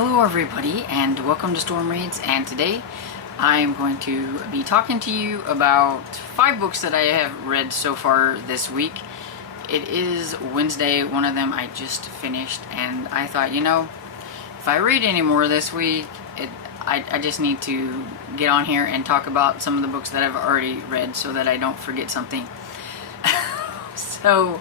Hello everybody and welcome to Storm Reads, and today I am going to be talking to you about 5 books that I have read so far this week. It is Wednesday, one of them I just finished, and I thought, if I read any more this week, I just need to get on here and talk about some of the books that I've already read so that I don't forget something. So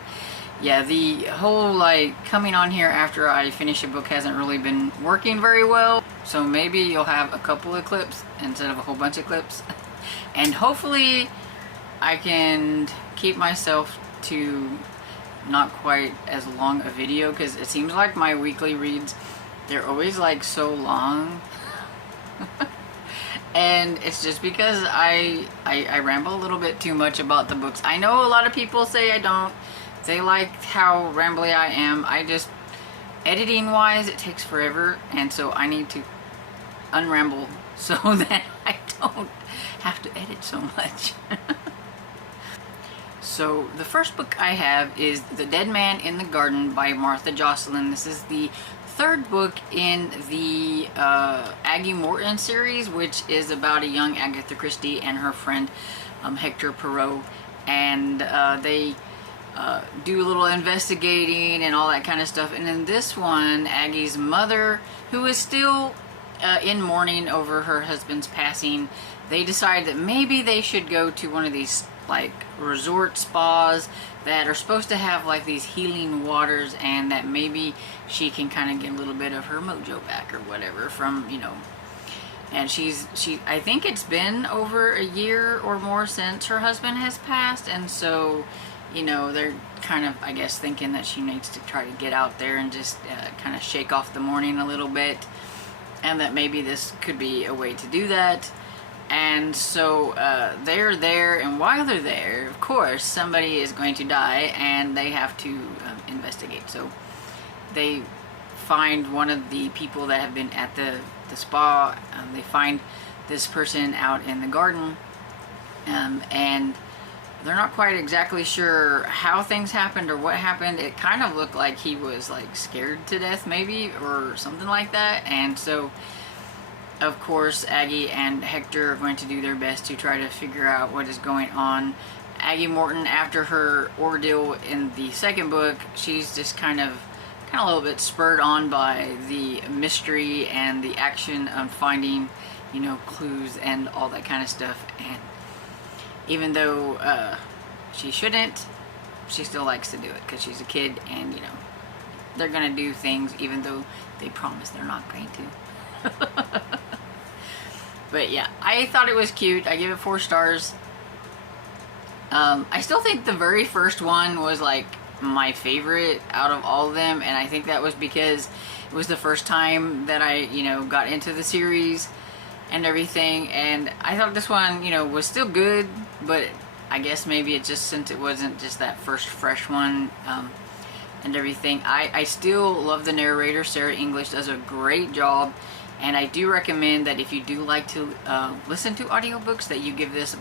yeah, the whole coming on here after I finish a book hasn't really been working very well. So maybe you'll have a couple of clips instead of a whole bunch of clips. And hopefully I can keep myself to not quite as long a video, because it seems like my weekly reads, they're always so long. And it's just because I ramble a little bit too much about the books. I know a lot of people say I don't. They like how rambly I am. Editing wise, it takes forever, and so I need to unramble so that I don't have to edit so much. So the first book I have is The Dead Man in the Garden by Martha Jocelyn. This is the 3rd book in the Aggie Morton series, which is about a young Agatha Christie and her friend Hector Poirot, and they do a little investigating and all that kind of stuff. And in this one, Aggie's mother, who is still in mourning over her husband's passing, they decide that maybe they should go to one of these resort spas that are supposed to have these healing waters, and that maybe she can kind of get a little bit of her mojo back or whatever from, and I think it's been over a year or more since her husband has passed, and so they're kind of, I guess, thinking that she needs to try to get out there and just kind of shake off the mourning a little bit, and that maybe this could be a way to do that. And so they're there, and while they're there, of course, somebody is going to die, and they have to investigate. So they find one of the people that have been at the spa. They find this person out in the garden, and they're not quite exactly sure how things happened or what happened. It kind of looked like he was scared to death maybe, or something like that. And so of course Aggie and Hector are going to do their best to try to figure out what is going on. Aggie Morton, after her ordeal in the 2nd book, she's just kind of a little bit spurred on by the mystery and the action of finding clues and all that kind of stuff. And even though she shouldn't, she still likes to do it because she's a kid, and they're gonna do things even though they promise they're not going to. But yeah, I thought it was cute. I give it 4 stars. I still think the very first one was my favorite out of all of them, and I think that was because it was the first time that I got into the series and everything, and I thought this one was still good, but I guess maybe it just, since it wasn't just that first fresh one and everything. I still love the narrator. Sarah English does a great job, and I do recommend that if you do like to listen to audiobooks, that you give this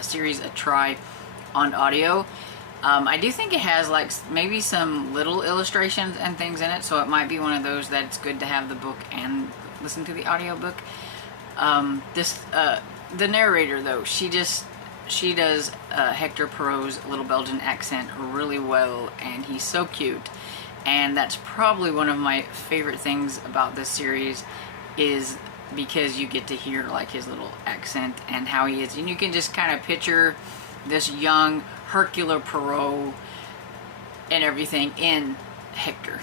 series a try on audio. I do think it has maybe some little illustrations and things in it, so it might be one of those that it's good to have the book and listen to the audiobook. The narrator though, she does Hector Poirot's little Belgian accent really well, and he's so cute. And that's probably one of my favorite things about this series, is because you get to hear his little accent and how he is, and you can just kind of picture this young Hercule Poirot and everything in Hector.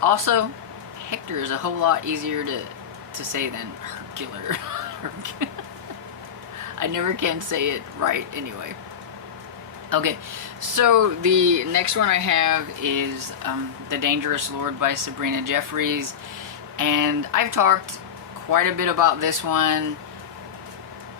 Also, Hector is a whole lot easier to say than Hercule. I never can say it right anyway. Okay, so the next one I have is The Dangerous Lord by Sabrina Jeffries, and I've talked quite a bit about this one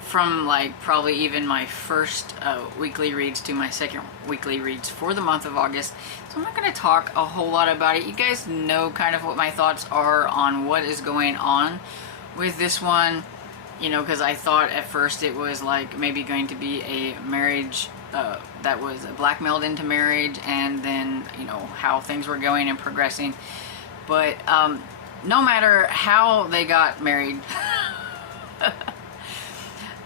from probably even my first weekly reads to my 2nd weekly reads for the month of August. So I'm not going to talk a whole lot about it. You guys know kind of what my thoughts are on what is going on with this one, because I thought at first it was maybe going to be a marriage that was blackmailed into marriage, and then, you know, how things were going and progressing. But no matter how they got married,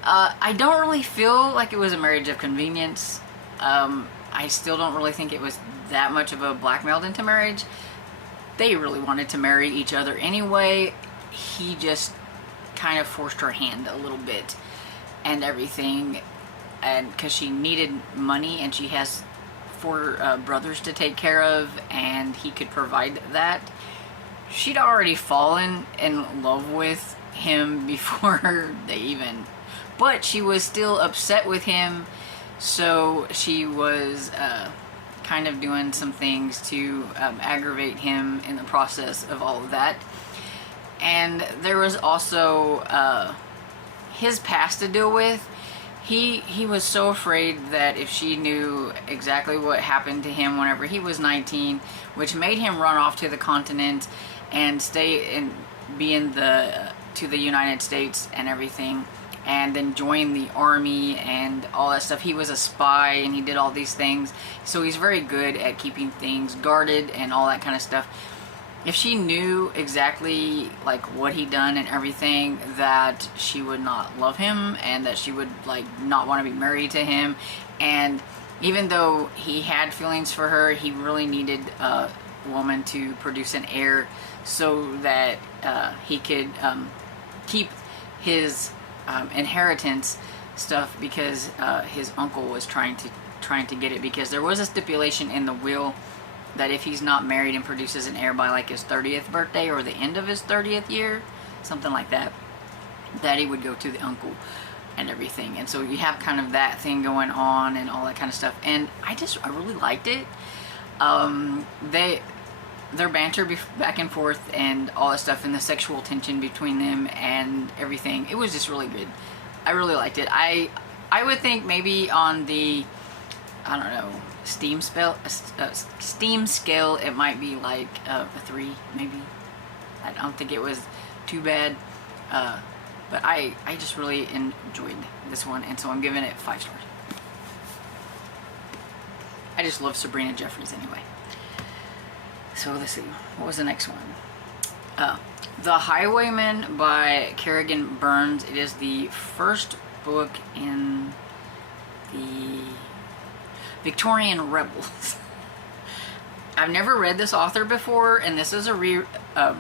I don't really feel like it was a marriage of convenience. I still don't really think it was that much of a blackmailed into marriage. They really wanted to marry each other anyway. He just kind of forced her hand a little bit and everything, and because she needed money, and she has 4 brothers to take care of, and he could provide that. She'd already fallen in love with him before they even, but she was still upset with him, so she was kind of doing some things to aggravate him in the process of all of that. And there was also his past to deal with. He was so afraid that if she knew exactly what happened to him whenever he was 19, which made him run off to the continent and stay and be in to the United States and everything, and then join the army and all that stuff. He was a spy, and he did all these things, so he's very good at keeping things guarded and all that kind of stuff. If she knew exactly like what he done and everything, that she would not love him, and that she would like not want to be married to him. And even though he had feelings for her, he really needed a woman to produce an heir so that he could keep his inheritance stuff, because his uncle was trying to get it, because there was a stipulation in the will that if he's not married and produces an heir by like his 30th birthday or the end of his 30th year, something like that, that he would go to the uncle and everything. And so you have kind of that thing going on and all that kind of stuff. And I really liked it. Their banter back and forth and all that stuff, and the sexual tension between them and everything, it was just really good. I really liked it. I would think maybe on the, I don't know, Steam scale, it might be like a 3, maybe. I don't think it was too bad, but I just really enjoyed this one, and so I'm giving it 5 stars. I just love Sabrina Jeffries anyway. So let's see, what was the next one? The Highwayman by Kerrigan Burns. It is the first book in the Victorian Rebels. I've never read this author before, and this is a reread. I've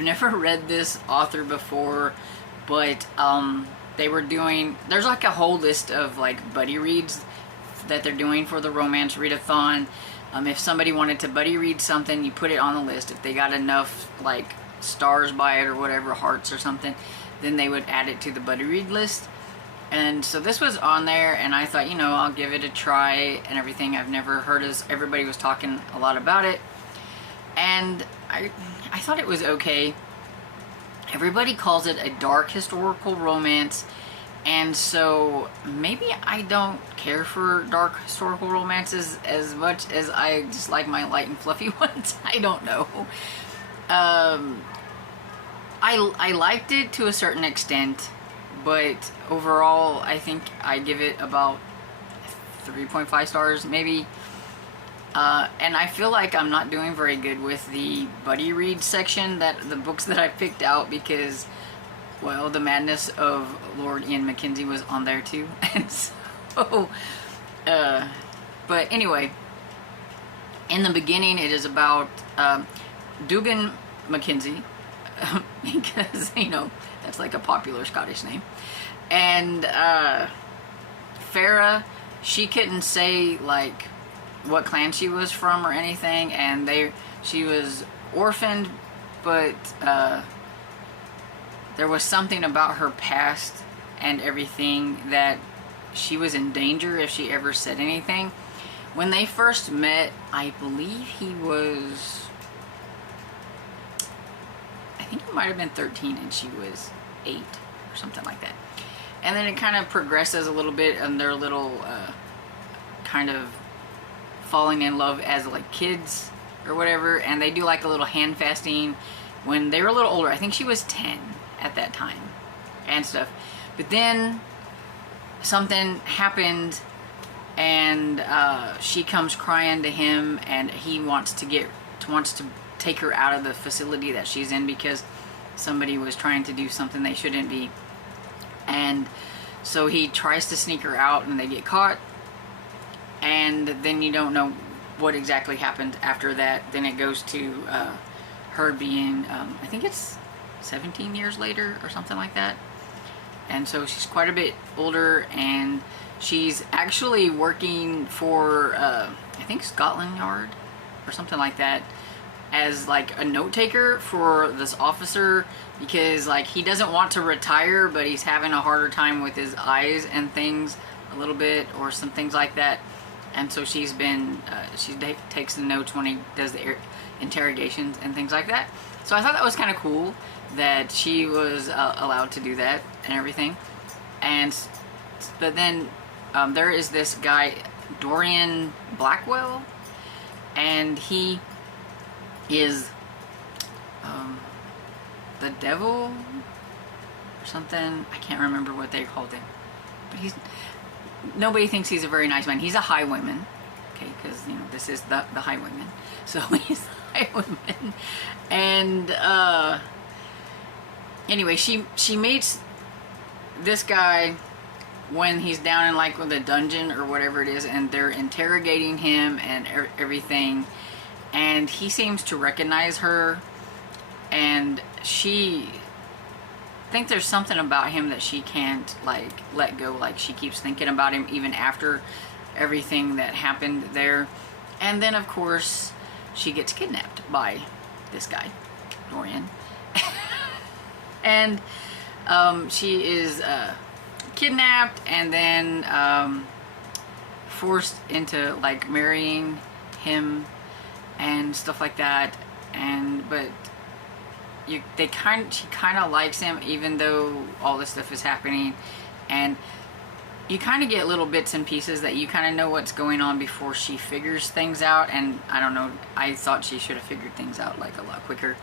never read this author before, but they were doing, there's like a whole list of like buddy reads that they're doing for the romance readathon. If somebody wanted to buddy read something, you put it on the list. If they got enough like stars by it or whatever, hearts or something, then they would add it to the buddy read list. And so this was on there, and I thought, you know, I'll give it a try and everything. I've never heard of this. Everybody was talking a lot about it, and I thought it was okay. Everybody calls it a dark historical romance, and so maybe I don't care for dark historical romances as much as I just like my light and fluffy ones. I don't know. I liked it to a certain extent, but overall I think I give it about 3.5 stars maybe. And I feel like I'm not doing very good with the buddy read section, that the books that I picked out, because, well, the madness of Lord Ian Mackenzie was on there too. And so, but anyway, in the beginning it is about Dugan Mackenzie, because, you know, that's like a popular Scottish name. And Farah, she couldn't say like what clan she was from or anything, and she was orphaned, but there was something about her past and everything that she was in danger if she ever said anything. When they first met, I believe he might have been 13 and she was 8 or something like that. And then it kind of progresses a little bit, and they're little kind of falling in love as like kids or whatever, and they do like a little hand fasting when they were a little older. I think she was 10 at that time and stuff. But then something happened, and she comes crying to him, and he wants to take her out of the facility that she's in because somebody was trying to do something they shouldn't be. And so he tries to sneak her out, and they get caught. And then you don't know what exactly happened after that. Then it goes to her being, I think it's 17 years later or something like that. And so she's quite a bit older, and she's actually working for, I think, Scotland Yard or something like that, as like a note taker for this officer, because like he doesn't want to retire, but he's having a harder time with his eyes and things a little bit, or some things like that. And so she's been, she takes the notes when he does the interrogations and things like that. So I thought that was kind of cool that she was allowed to do that and everything. But then there is this guy, Dorian Blackwell, and he is the devil or something. I can't remember what they called him, but nobody thinks he's a very nice man. He's a highwayman, okay, because you know this is the highwayman, so he's the highwayman. And anyway, she meets this guy when he's down in like the dungeon or whatever it is, and they're interrogating him and everything, and he seems to recognize her, and she think there's something about him that she can't like let go. Like she keeps thinking about him even after everything that happened there. And then of course she gets kidnapped by this guy, Dorian. And she is kidnapped and then forced into like marrying him and stuff like that. But she kind of likes him even though all this stuff is happening, and you kind of get little bits and pieces that you kind of know what's going on before she figures things out. And I don't know, I thought she should have figured things out like a lot quicker.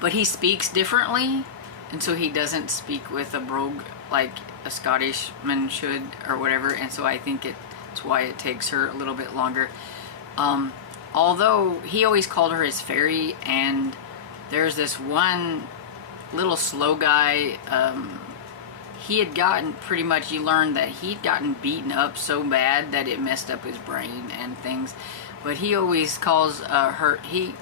But he speaks differently, and so he doesn't speak with a brogue like a Scottish man should or whatever, and so I think it's why it takes her a little bit longer. Although he always called her his fairy, and there's this one little slow guy, he had gotten, pretty much you learned that he'd gotten beaten up so bad that it messed up his brain and things, but he always calls her, he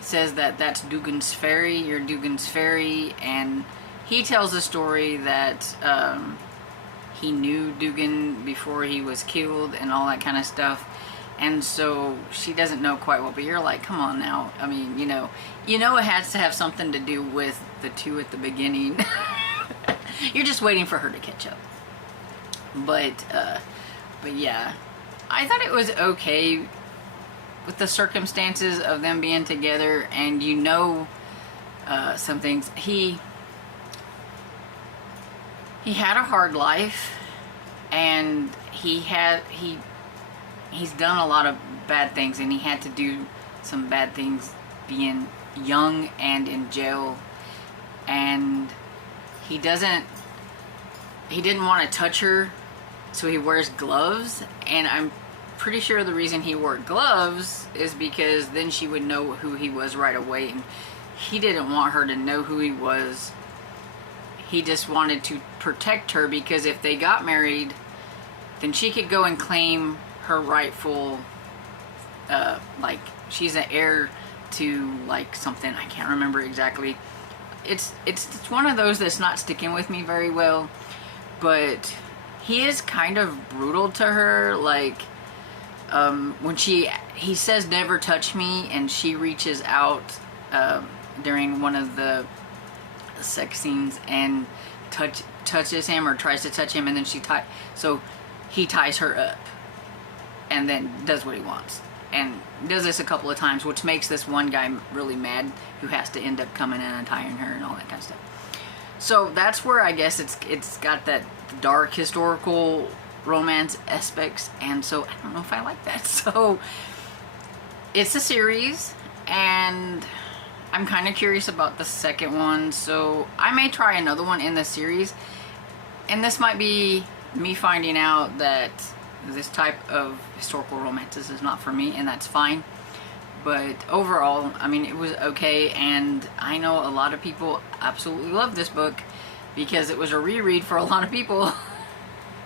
says that that's Dugan's fairy, you're Dugan's fairy. And he tells a story that he knew Dugan before he was killed and all that kind of stuff. And so she doesn't know quite well, but you're like, come on now. I mean, you know it has to have something to do with the two at the beginning. You're just waiting for her to catch up. But yeah, I thought it was okay with the circumstances of them being together, and some things. He had a hard life, and he's done a lot of bad things, and he had to do some bad things being young and in jail. And he didn't want to touch her, so he wears gloves. And I'm pretty sure the reason he wore gloves is because then she would know who he was right away, and he didn't want her to know who he was. He just wanted to protect her, because if they got married, then she could go and claim her rightful, like she's an heir to like something, I can't remember exactly. It's one of those that's not sticking with me very well, but he is kind of brutal to her. Like when he says never touch me, and she reaches out during one of the sex scenes and touches him, or tries to touch him, and then he ties her up and then does what he wants, and does this a couple of times, which makes this one guy really mad, who has to end up coming in and tying her and all that kind of stuff. So that's where I guess it's got that dark historical romance aspects, and so I don't know if I like that. So it's a series, and I'm kind of curious about the second one, so I may try another one in the series. And this might be me finding out that this type of historical romances is not for me, and that's fine. But overall, I mean, it was okay, and I know a lot of people absolutely love this book because it was a reread for a lot of people.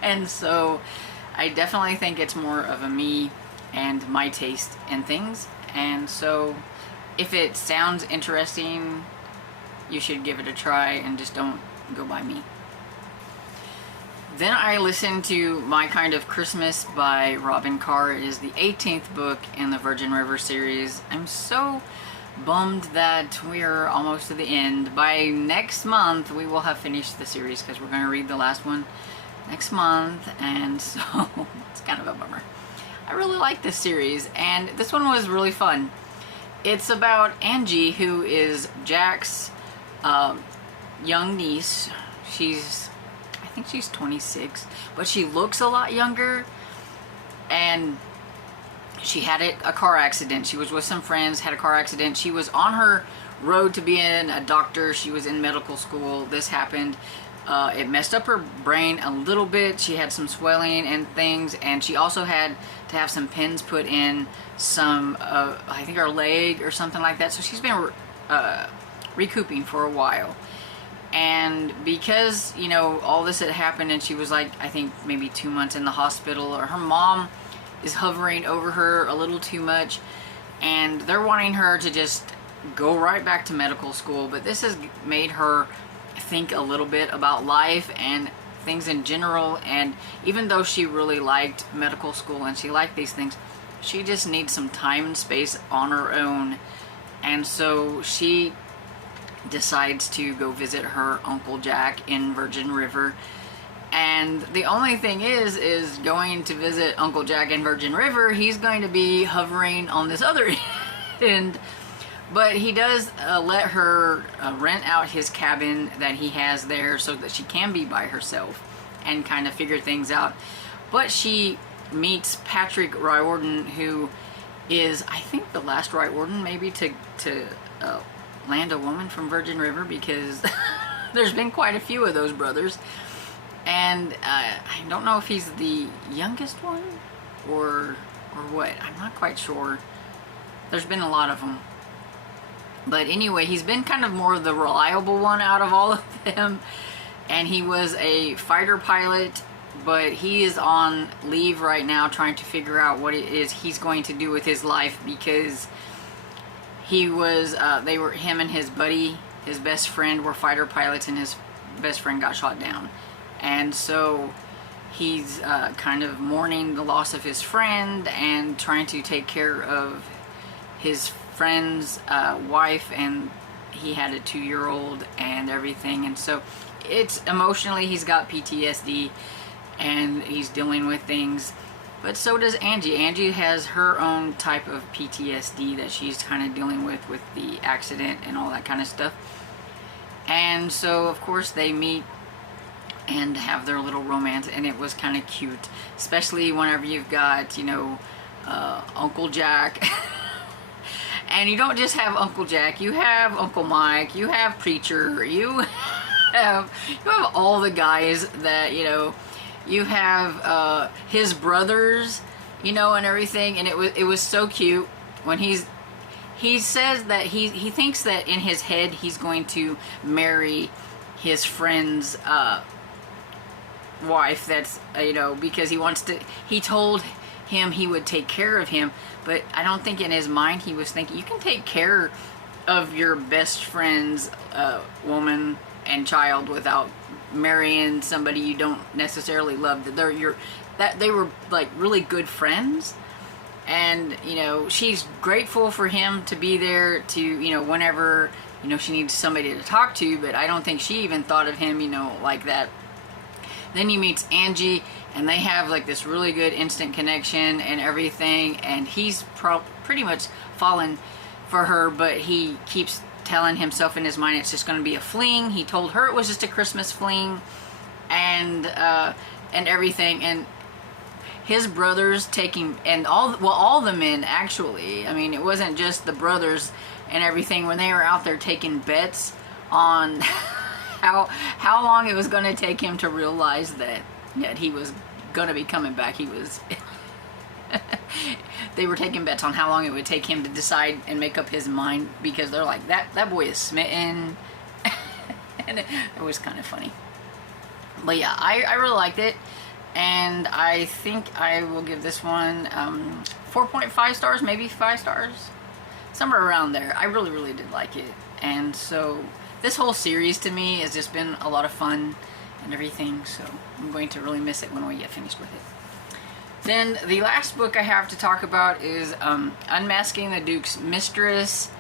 And so I definitely think it's more of a me and my taste in things. And so if it sounds interesting, you should give it a try and just don't go by me. Then I listened to My Kind of Christmas by Robin Carr. It is the 18th book in the Virgin River series. I'm so bummed that we're almost to the end. By next month, we will have finished the series because we're going to read the last one next month, and so it's kind of a bummer. I really like this series, and this one was really fun. It's about Angie, who is Jack's young niece. I think she's 26, but she looks a lot younger, and she had a car accident. She was with some friends, had a car accident. She was on her road to being a doctor. She was in medical school. This happened. It messed up her brain a little bit. She had some swelling and things, and she also had to have some pins put in some, I think her leg or something like that. So she's been recouping for a while. And because, you know, all this had happened and she was like, I think maybe 2 months in the hospital, or her mom is hovering over her a little too much, and they're wanting her to just go right back to medical school. But this has made her think a little bit about life and things in general, and even though she really liked medical school and she liked these things, she just needs some time and space on her own. And so she decides to go visit her Uncle Jack in Virgin River. And the only thing is going to visit Uncle Jack in Virgin River, he's going to be hovering on this other end. But he does let her rent out his cabin that he has there so that she can be by herself and kind of figure things out. But she meets Patrick Riordan, who is, I think, the last Riordan maybe to land a woman from Virgin River, because there's been quite a few of those brothers. And I don't know if he's the youngest one or what. I'm not quite sure. There's been a lot of them. But anyway, he's been kind of more the reliable one out of all of them. And he was a fighter pilot, but he is on leave right now trying to figure out what it is he's going to do with his life, because he was, him and his buddy, his best friend, were fighter pilots, and his best friend got shot down. And so he's kind of mourning the loss of his friend and trying to take care of his friend's wife, and he had a 2-year-old and everything. And so it's emotionally, he's got PTSD and he's dealing with things. But so does Angie. Angie has her own type of PTSD that she's kind of dealing with the accident and all that kind of stuff. And so, of course, they meet and have their little romance, and it was kind of cute. Especially whenever you've got, you know, Uncle Jack. And you don't just have Uncle Jack, you have Uncle Mike, you have Preacher, you have all the guys that, you know, you have his brothers, you know, and everything. And it was so cute when he says that he thinks that in his head he's going to marry his friend's wife. That's, you know, because he told him he would take care of him, but I don't think in his mind he was thinking you can take care of your best friend's woman and child without marrying somebody you don't necessarily love. That they were like really good friends. And, you know, she's grateful for him to be there to, you know, whenever, you know, she needs somebody to talk to, but I don't think she even thought of him, you know, like that. Then he meets Angie, and they have like this really good instant connection and everything, and he's pretty much fallen for her, but he keeps telling himself in his mind it's just going to be a fling. He told her it was just a Christmas fling, and everything. And his brothers taking, and all the men actually, I mean, it wasn't just the brothers and everything, when they were out there taking bets on how long it was going to take him to realize that that he was gonna be coming back. He was they were taking bets on how long it would take him to decide and make up his mind, because they're like, that boy is smitten. And it was kind of funny. But yeah, I really liked it, and I think I will give this one 4.5 stars, maybe 5 stars, somewhere around there. I really did like it. And so this whole series to me has just been a lot of fun and everything, so I'm going to really miss it when we get finished with it. Then the last book I have to talk about is Unmasking the Duke's Mistress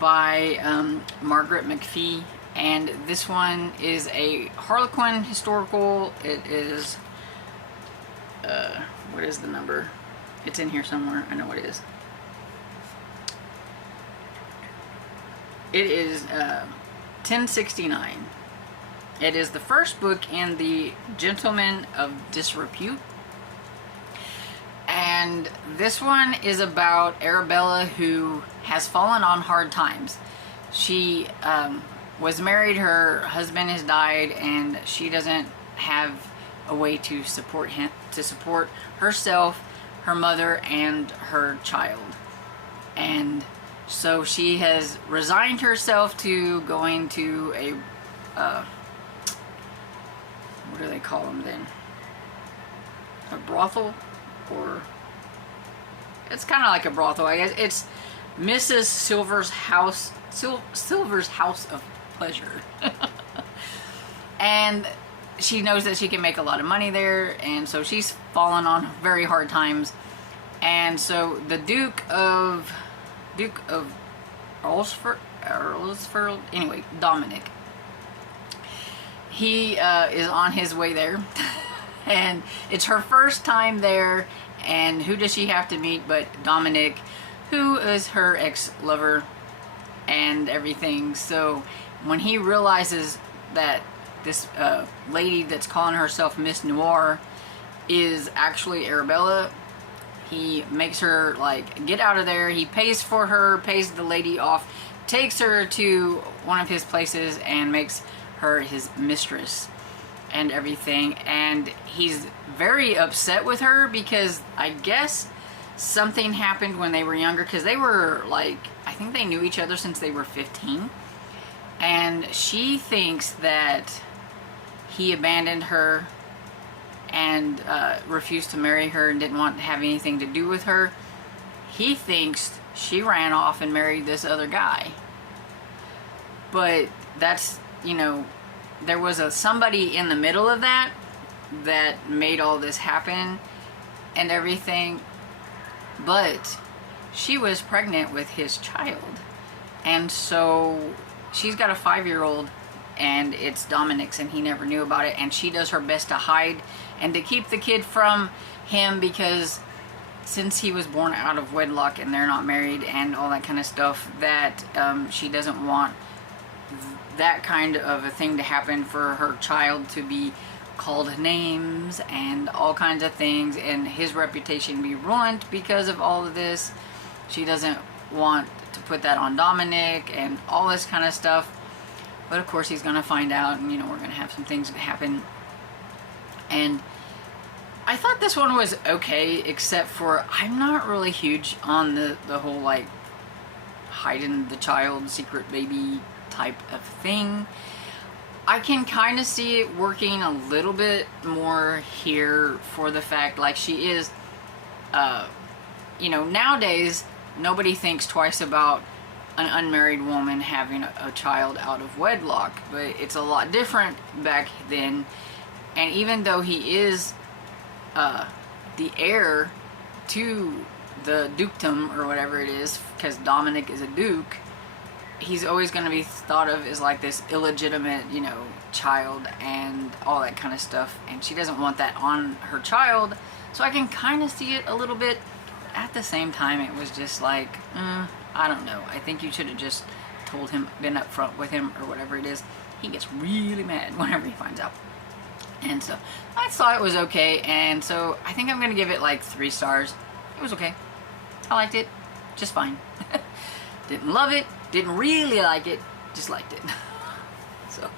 by Margaret McPhee. And this one is a Harlequin historical. It is, what is the number? It's in here somewhere. I know what it is. It is 1069. It is the first book in the Gentlemen of Disrepute. And this one is about Arabella, who has fallen on hard times. She was married, her husband has died, and she doesn't have a way to support him, to support herself, her mother, and her child. And so she has resigned herself to going to a what do they call them then? A brothel? Or it's kind of like a brothel, I guess. It's Mrs. Silver's house, Silver's house of pleasure. And she knows that she can make a lot of money there, and so she's fallen on very hard times. And so the Duke of Earlsford, anyway, Dominic, he is on his way there. And it's her first time there, and who does she have to meet but Dominic, who is her ex-lover and everything. So when he realizes that this lady that's calling herself Miss Noir is actually Arabella, he makes her like get out of there. He pays for her, pays the lady off, takes her to one of his places and makes her his mistress and everything. And he's very upset with her because I guess something happened when they were younger, because they were like, I think they knew each other since they were 15, and she thinks that he abandoned her and refused to marry her and didn't want to have anything to do with her. He thinks she ran off and married this other guy. But that's, you know, there was somebody in the middle of that made all this happen and everything. But she was pregnant with his child, and so she's got a 5-year-old, and it's Dominic's, and he never knew about it. And she does her best to hide and to keep the kid from him, because since he was born out of wedlock and they're not married and all that kind of stuff, that she doesn't want that kind of a thing to happen, for her child to be called names and all kinds of things, and his reputation be ruined because of all of this. She doesn't want to put that on Dominic and all this kind of stuff. But of course he's gonna find out, and you know, we're gonna have some things happen. And I thought this one was okay, except for I'm not really huge on the whole like hiding the child, secret baby type of thing. I can kind of see it working a little bit more here, for the fact like she is, you know, nowadays nobody thinks twice about an unmarried woman having a child out of wedlock, but it's a lot different back then. And even though he is the heir to the dukedom or whatever it is, because Dominic is a duke, he's always going to be thought of as like this illegitimate, you know, child and all that kind of stuff. And she doesn't want that on her child. So I can kind of see it a little bit. At the same time, it was just like, I don't know. I think you should have just told him, been up front with him or whatever it is. He gets really mad whenever he finds out. And so I thought it was okay. And so I think I'm going to give it like 3 stars. It was okay. I liked it. Just fine. Didn't love it. Didn't really like it. Just liked it. So.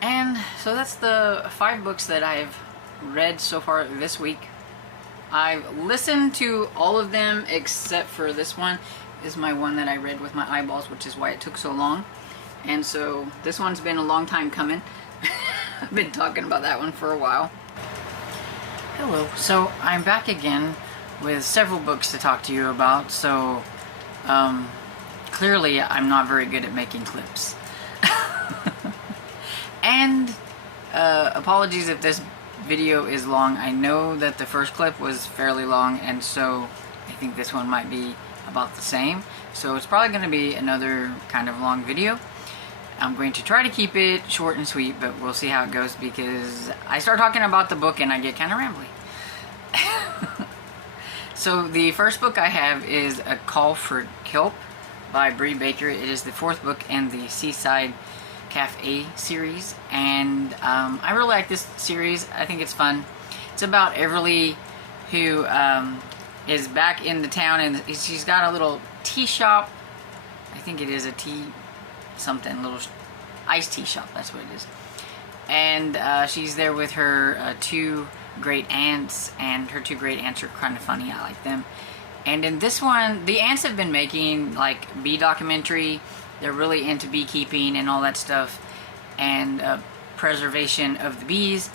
And so that's the 5 books that I've read so far this week. I've listened to all of them except for this one. Is my one that I read with my eyeballs, which is why it took so long. And so this one's been a long time coming. I've been talking about that one for a while. Hello, so I'm back again with several books to talk to you about. So clearly I'm not very good at making clips. And apologies if this video is long. I know that the first clip was fairly long, and so I think this one might be about the same. So it's probably going to be another kind of long video. I'm going to try to keep it short and sweet, but we'll see how it goes, because I start talking about the book and I get kind of rambly. So the first book I have is A Call for Kipp by Bree Baker. It is the 4th book in the Seaside Cafe series, and I really like this series. I think it's fun. It's about Everly, who is back in the town, and she's got a little tea shop. I think it is a tea something, little iced tea shop, that's what it is. And she's there with her 2 great aunts, and her 2 great aunts are kind of funny. I like them. And in this one, the aunts have been making like bee documentary. They're really into beekeeping and all that stuff, and preservation of the bees.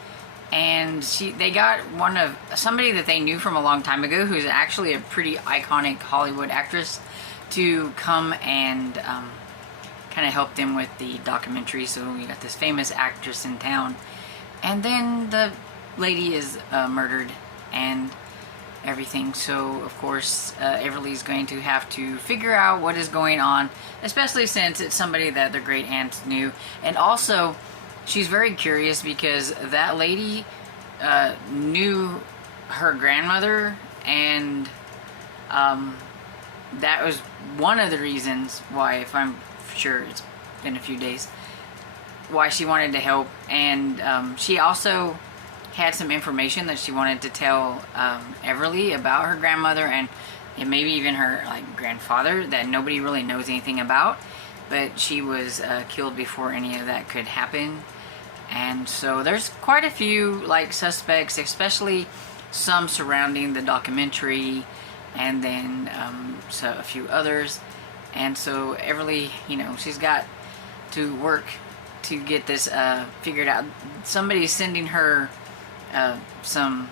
And they got somebody that they knew from a long time ago, who's actually a pretty iconic Hollywood actress, to come and kind of help them with the documentary. So we got this famous actress in town, and then the lady is murdered and everything. So of course Everly's going to have to figure out what is going on, especially since it's somebody that their great aunt knew. And also she's very curious because that lady knew her grandmother, and that was one of the reasons why, if I'm sure it's been a few days, why she wanted to help. And she also had some information that she wanted to tell Everly about her grandmother, and maybe even her grandfather, that nobody really knows anything about. But she was killed before any of that could happen. And so there's quite a few suspects, especially some surrounding the documentary, and then so a few others. And so Everly, she's got to work to get this figured out. Somebody's sending her some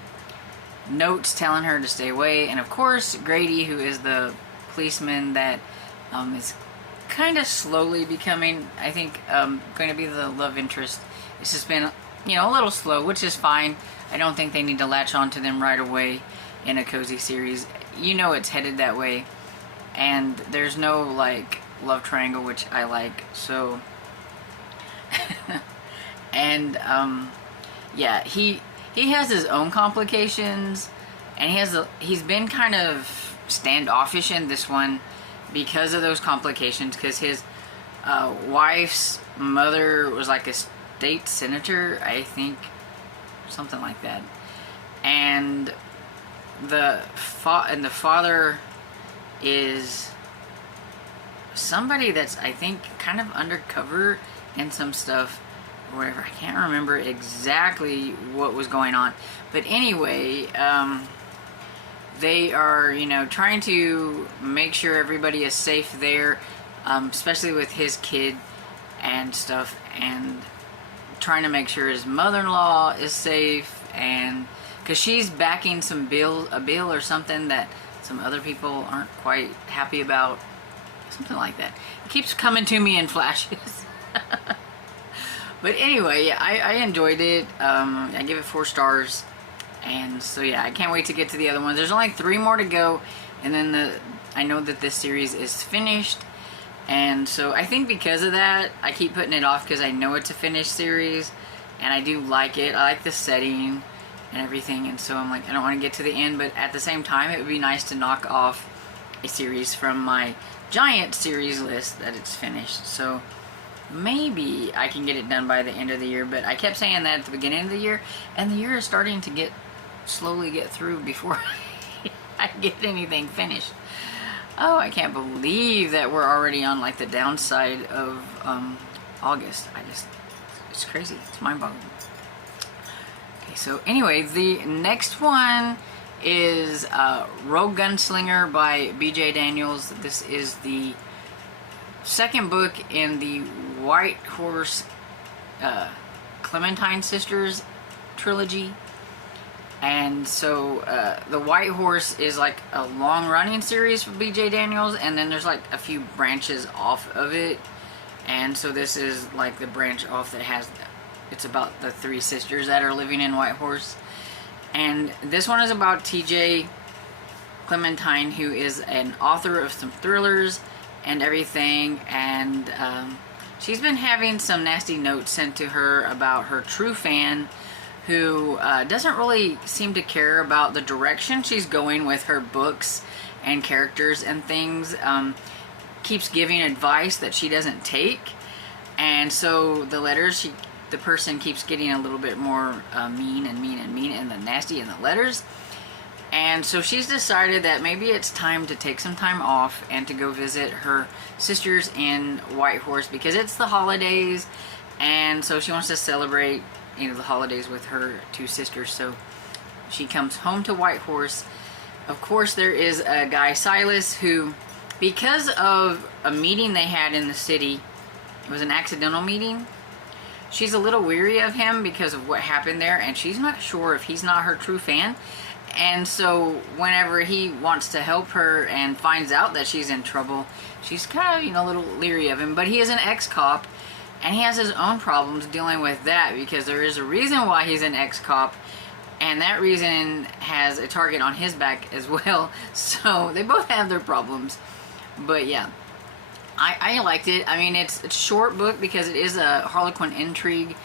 notes telling her to stay away, and of course Grady, who is the policeman that is kind of slowly becoming, I think, going to be the love interest. It's just been, a little slow, which is fine. I don't think they need to latch on to them right away in a cozy series. It's headed that way, and there's no love triangle, which I like. So and yeah, he has his own complications, and he's been kind of standoffish in this one because of those complications, because his wife's mother was a state senator, I think, something like that, and the father is somebody that's, I think, kind of undercover in some stuff or whatever. I can't remember exactly what was going on, but anyway, they are, trying to make sure everybody is safe there, especially with his kid and stuff, and trying to make sure his mother-in-law is safe, and because she's backing a bill or something that some other people aren't quite happy about, something like that. It keeps coming to me in flashes. But anyway, yeah, I enjoyed it. I give it 4 stars. And so yeah, I can't wait to get to the other ones. There's only 3 more to go, and then I know that this series is finished. And so I think because of that, I keep putting it off, because I know it's a finished series, and I do like it. I like the setting and everything, and so I'm I don't want to get to the end, but at the same time, it would be nice to knock off a series from my giant series list that it's finished. So maybe I can get it done by the end of the year, but I kept saying that at the beginning of the year, and the year is starting to slowly get through before I get anything finished. Oh, I can't believe that we're already on the downside of August. It's crazy. It's mind-boggling. Okay, so anyway, the next one is Rogue Gunslinger by B.J. Daniels. This is the second book in the White Horse Clementine Sisters trilogy. And so the White Horse is like a long-running series for B.J. Daniels, and then there's like a few branches off of it. And so this is like the branch off that has, it's about the three sisters that are living in White Horse. And this one is about TJ Clementine, who is an author of some thrillers and everything. And she's been having some nasty notes sent to her about her true fan, who doesn't really seem to care about the direction she's going with her books and characters and things. Keeps giving advice that she doesn't take, and so the letters, the person keeps getting a little bit more mean and the nasty in the letters. And so she's decided that maybe it's time to take some time off and to go visit her sisters in White Horse, because it's the holidays, and so she wants to celebrate, you know, the holidays with her two sisters. So she comes home to White Horse. Of course, there is a guy, Silas, who, because of a meeting they had in the city, it was an accidental meeting, she's a little weary of him because of what happened there, and she's not sure if he's not her true fan. And so whenever he wants to help her and finds out that she's in trouble, she's kind of, you know, a little leery of him. But he is an ex-cop, and he has his own problems dealing with that, because there is a reason why he's an ex-cop, and that reason has a target on his back as well. So they both have their problems. But yeah, I liked it. I mean, it's a short book because it is a Harlequin intrigue,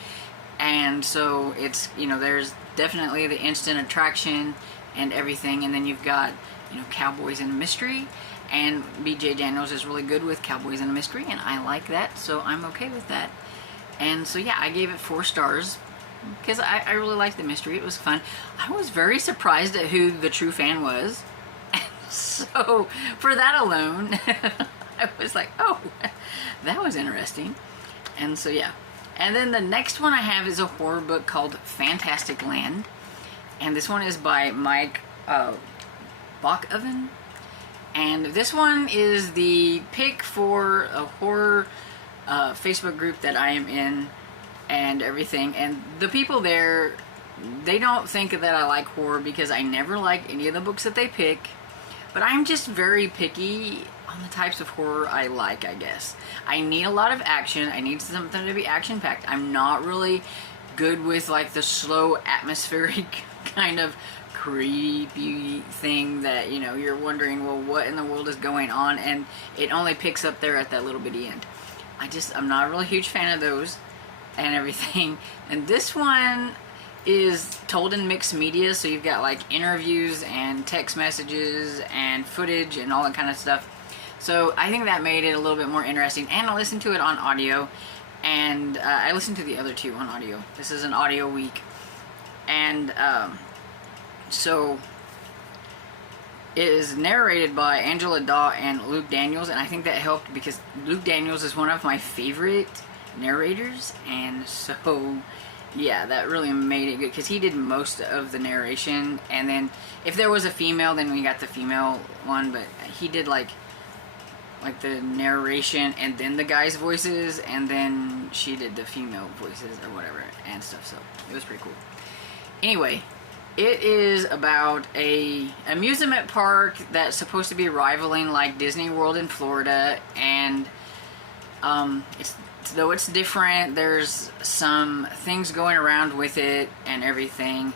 and so it's, you know, there's definitely the instant attraction and everything, and then you've got, you know, cowboys and mystery, and B.J. Daniels is really good with cowboys and mystery, and I like that, so I'm okay with that. And so yeah, I gave it 4 stars because I really liked the mystery. It was fun. I was very surprised at who the true fan was. So for that alone, I was like, oh, that was interesting. And so yeah. And then the next one I have is a horror book called Fantastic Land. And this one is by Mike Bockoven. And this one is the pick for a horror Facebook group that I am in and everything. And the people there, they don't think that I like horror because I never like any of the books that they pick. But I'm just very picky on the types of horror I like, I guess. I need a lot of action. I need something to be action-packed. I'm not really good with like the slow, atmospheric kind of creepy thing that, you know, you're wondering, well, what in the world is going on? And it only picks up there at that little bitty end. I'm not a really huge fan of those and everything. And this one is told in mixed media, so you've got like interviews and text messages and footage and all that kind of stuff. So I think that made it a little bit more interesting, and I listened to it on audio, and I listened to the other 2 on audio. This is an audio week, and so it is narrated by Angela Daw and Luke Daniels, and I think that helped because Luke Daniels is one of my favorite narrators, and so yeah, that really made it good because he did most of the narration, and then if there was a female, then we got the female one, but he did like the narration and then the guys' voices, and then she did the female voices or whatever and stuff, so it was pretty cool. Anyway, it is about a amusement park that's supposed to be rivaling like Disney World in Florida, and though it's different, there's some things going around with it and everything.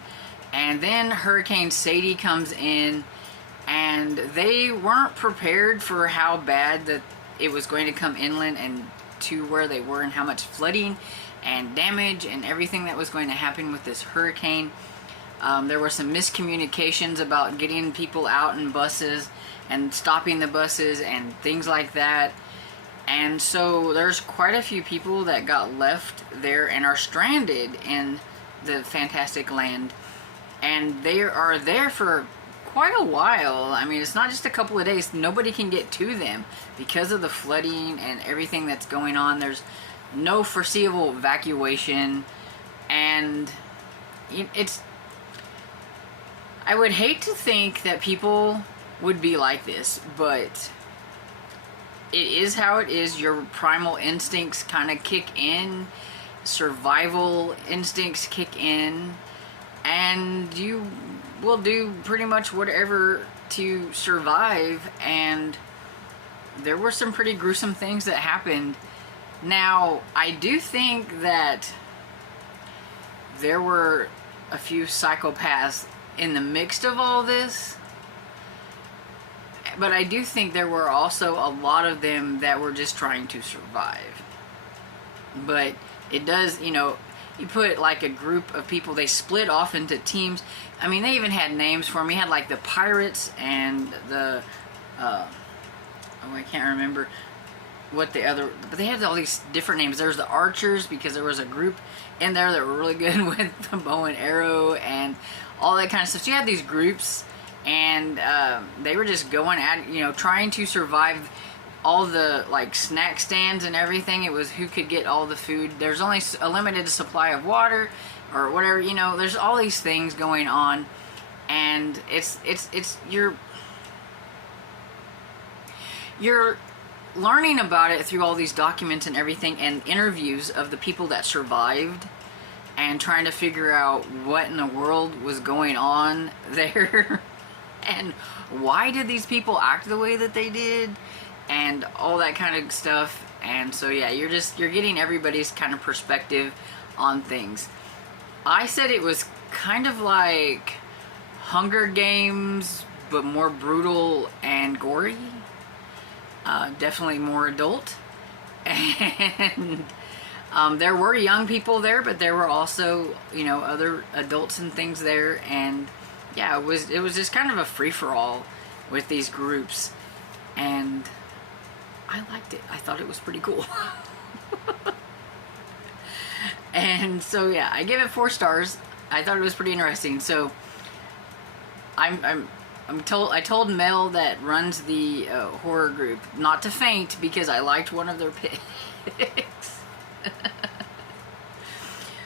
And then Hurricane Sadie comes in, and they weren't prepared for how bad that it was going to come inland and to where they were, and how much flooding and damage and everything that was going to happen with this hurricane. There were some miscommunications about getting people out in buses and stopping the buses and things like that. And so there's quite a few people that got left there and are stranded in the Fantastic Land. And they are there for quite a while. I mean, it's not just a couple of days. Nobody can get to them because of the flooding and everything that's going on. There's no foreseeable evacuation, and it's, I would hate to think that people would be like this, but it is how it is. Your primal instincts kind of kick in, survival instincts kick in, and you will do pretty much whatever to survive. And there were some pretty gruesome things that happened. Now, I do think that there were a few psychopaths in the mix of all this, but I do think there were also a lot of them that were just trying to survive. But it does, you know, you put like a group of people, they split off into teams. I mean, they even had names for them. You had like the pirates and the, oh, I can't remember what the other, but they had all these different names. There was the archers, because there was a group in there that were really good with the bow and arrow and all that kind of stuff. So you had these groups, and they were just going at, you know, trying to survive all the like snack stands and everything. It was who could get all the food. There's only a limited supply of water or whatever, you know. There's all these things going on, and it's you're learning about it through all these documents and everything, and interviews of the people that survived, and trying to figure out what in the world was going on there and why did these people act the way that they did, and all that kind of stuff. And so yeah, you're getting everybody's kind of perspective on things. I said it was kind of like Hunger Games, but more brutal and gory. Definitely more adult. And there were young people there, but there were also, you know, other adults and things there. And yeah, it was just kind of a free-for-all with these groups, and I liked it. I thought it was pretty cool. And so yeah, I give it 4 stars. I thought it was pretty interesting. So I told Mel that runs the horror group not to faint, because I liked one of their picks.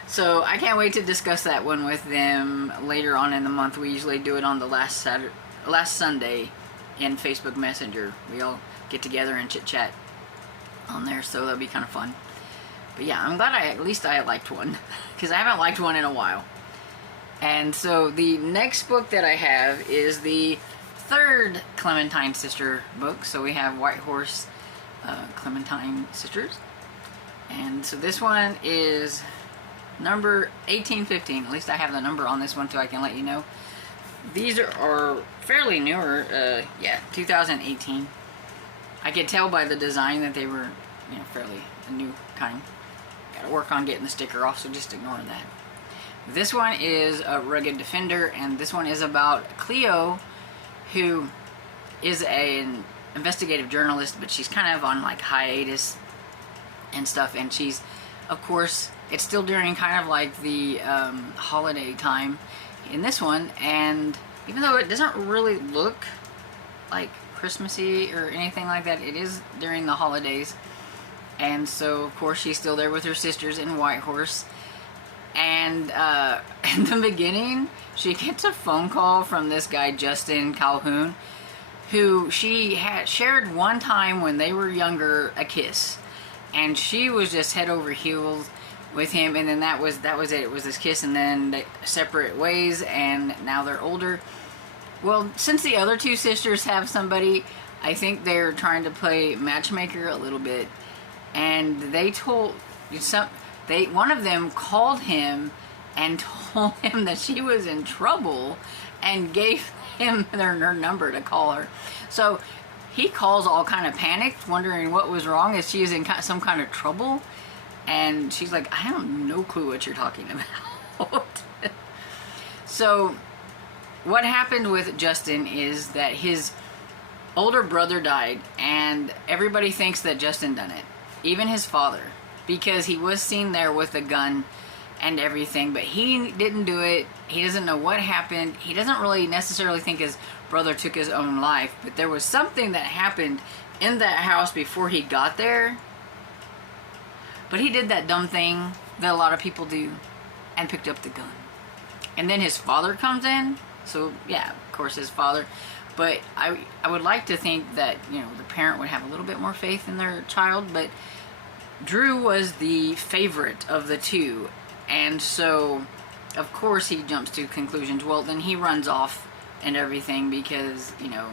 So I can't wait to discuss that one with them later on in the month. We usually do it on the last Sunday in Facebook Messenger. We all get together and chit chat on there, so that'll be kind of fun. But yeah, I'm glad at least I liked one, because I haven't liked one in a while. And so the next book that I have is the 3rd Clementine sister book. So we have White Horse Clementine sisters, and so this one is number 1815. At least I have the number on this one so I can let you know. These are fairly newer. Yeah, 2018. I could tell by the design that they were, you know, fairly a new kind. Gotta work on getting the sticker off, so just ignore that. This one is a Rugged Defender, and this one is about Cleo, who is an investigative journalist, but she's kind of on like hiatus and stuff, and she's, of course, it's still during kind of like the holiday time in this one, and even though it doesn't really look like Christmassy or anything like that, it is during the holidays. And so of course she's still there with her sisters in White Horse. And in the beginning, she gets a phone call from this guy, Justin Calhoun, who she had shared one time when they were younger a kiss, and she was just head over heels with him. And then that was it. It was this kiss, and then they separate ways, and now they're older. Well, since the other 2 sisters have somebody, I think they're trying to play matchmaker a little bit, and they told one of them called him and told him that she was in trouble, and gave him her number to call her. So he calls all kind of panicked, wondering what was wrong, as she is in some kind of trouble. And she's like, I have no clue what you're talking about. So what happened with Justin is that his older brother died, and everybody thinks that Justin done it, even his father, because he was seen there with a gun and everything, but he didn't do it. He doesn't know what happened. He doesn't really necessarily think his brother took his own life, but there was something that happened in that house before he got there But he did that dumb thing that a lot of people do and picked up the gun. And then his father comes in. So, yeah, of course, his father. But I would like to think that, you know, the parent would have a little bit more faith in their child. But Drew was the favorite of the two. And so, of course, he jumps to conclusions. Well, then he runs off and everything because, you know,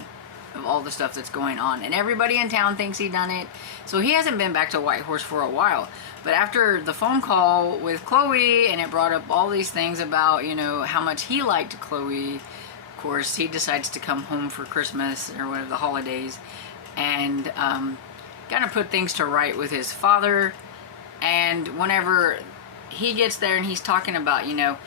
of all the stuff that's going on. And everybody in town thinks he done it. So he hasn't been back to Whitehorse for a while. But after the phone call with Chloe, and it brought up all these things about, you know, how much he liked Chloe, of course, he decides to come home for Christmas or one of the holidays and kind of put things to right with his father. And whenever he gets there and he's talking about, you know,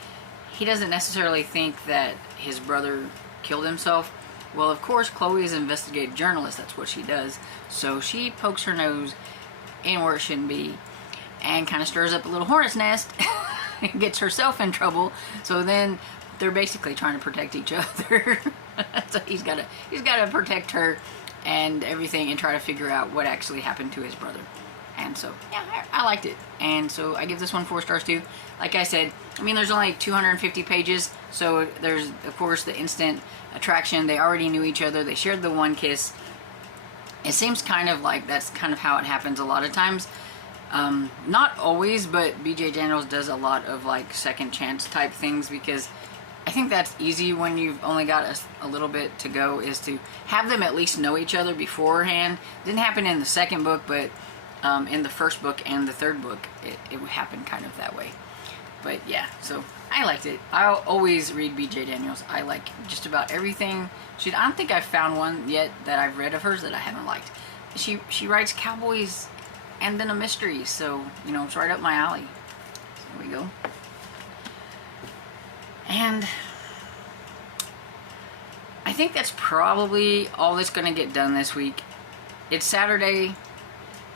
he doesn't necessarily think that his brother killed himself. Well, of course, Chloe is an investigative journalist. That's what she does. So she pokes her nose in where it shouldn't be and kind of stirs up a little hornet's nest and gets herself in trouble. So then they're basically trying to protect each other. So he's got to protect her and everything and try to figure out what actually happened to his brother. And so, yeah, I liked it. And so I give this one 4 stars too. Like I said, I mean, there's only 250 pages. So there's, of course, the instant attraction. They already knew each other. They shared the one kiss. It seems kind of like that's kind of how it happens a lot of times. Not always, but BJ Daniels does a lot of like second chance type things because I think that's easy when you've only got a little bit to go, is to have them at least know each other beforehand. Didn't happen in the second book, but in the first book and the third book, it would happen kind of that way. But yeah, so I liked it. I'll always read BJ Daniels. I like just about everything. I don't think I've found one yet that I've read of hers that I haven't liked. She writes cowboys and then a mystery, so, you know, it's right up my alley. There we go. And I think that's probably all that's going to get done this week. It's Saturday.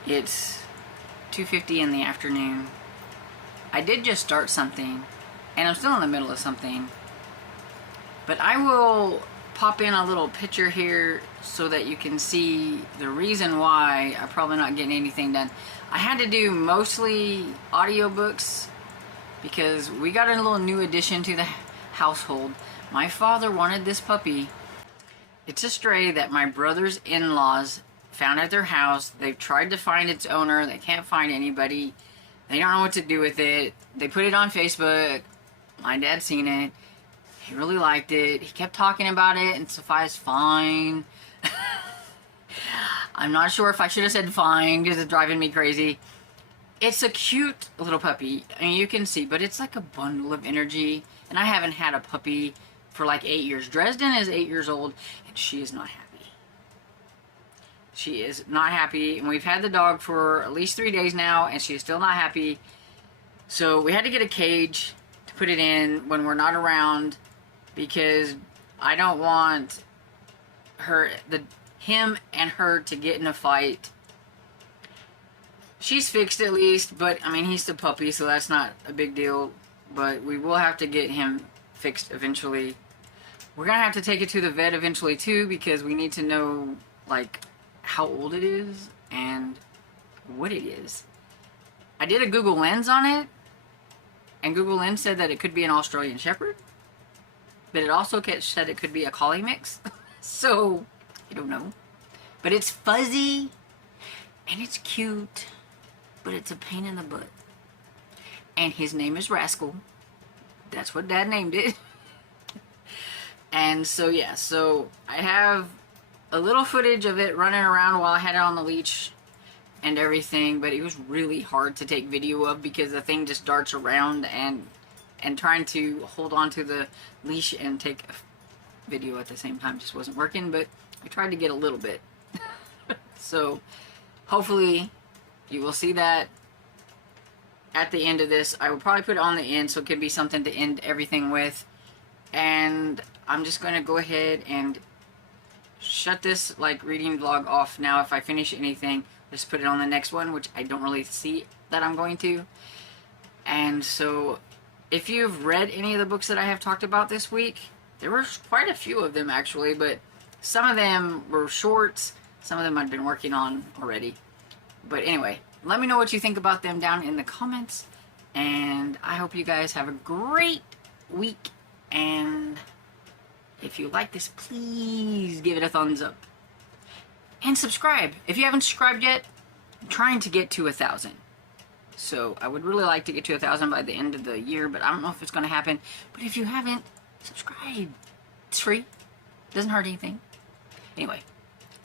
It's 2:50 in the afternoon. I did just start something, and I'm still in the middle of something. But I will pop in a little picture here so that you can see the reason why I'm probably not getting anything done. I had to do mostly audiobooks because we got a little new addition to the household. My father wanted this puppy. It's a stray that my brother's in-laws found at their house. They've tried to find its owner. They can't find anybody. They don't know what to do with it. They put it on Facebook. My dad seen it. He really liked it. He kept talking about it, and Sophia's fine. I'm not sure if I should have said fine because it's driving me crazy. It's a cute little puppy. I mean, you can see, but it's like a bundle of energy. And I haven't had a puppy for like 8 years. Dresden is 8 years old, and she is not happy. She is not happy, and we've had the dog for at least 3 days now, and she is still not happy. So we had to get a cage to put it in when we're not around, because I don't want him and her to get in a fight. She's fixed at least, but I mean, he's the puppy, so that's not a big deal. But we will have to get him fixed eventually. We're gonna have to take it to the vet eventually too, because we need to know like how old it is and what it is. I did a Google Lens on it, and Google Lens said that it could be an Australian Shepherd, but it also said it could be a collie mix. So I don't know, but it's fuzzy and it's cute, but it's a pain in the butt. And his name is Rascal. That's what Dad named it. And so yeah, so I have a little footage of it running around while I had it on the leash and everything, but it was really hard to take video of because the thing just darts around, and trying to hold on to the leash and take a video at the same time just wasn't working, but I tried to get a little bit. So hopefully you will see that at the end of this. I will probably put it on the end so it can be something to end everything with. And I'm just going to go ahead and shut this like reading vlog off now. If I finish anything, just put it on the next one, which I don't really see that I'm going to. And so if you've read any of the books that I have talked about this week, there were quite a few of them actually, but some of them were shorts, some of them I've been working on already. But anyway, let me know what you think about them down in the comments. And I hope you guys have a great week. And if you like this, please give it a thumbs up. And subscribe. If you haven't subscribed yet, I'm trying to get to 1,000. So I would really like to get to 1,000 by the end of the year, but I don't know if it's going to happen. But if you haven't, subscribe. It's free. Doesn't hurt anything. Anyway,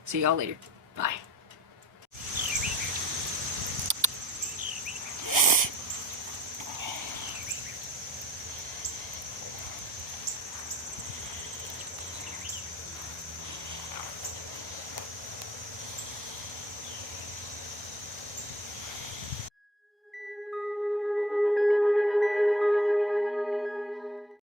see y'all later.